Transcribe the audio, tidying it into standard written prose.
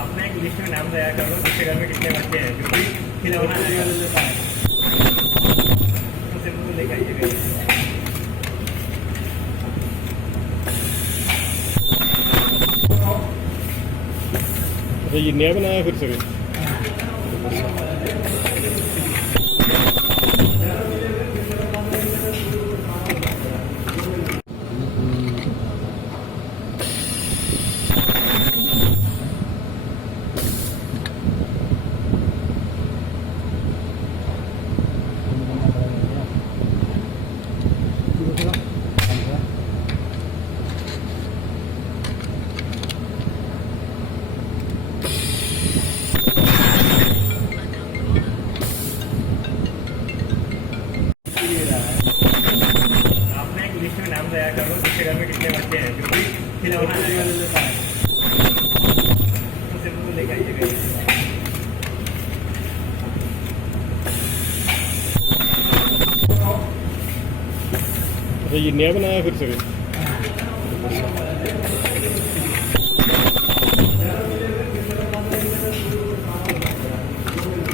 आपने एक लिस्ट में नाम दया करो जिसके घर में कितने बच्चे हैं जो भी खिलौना है उसे मुझे लेकर आइएगा। अच्छा ये नया बनाया फिर से? आपने एक लिस्ट में नाम दया करो जिसके घर में कितने बच्चे हैं जो भी खिलौना है उसे मुझे लेकर आइएगा। अच्छा ये नया बनाया फिर से?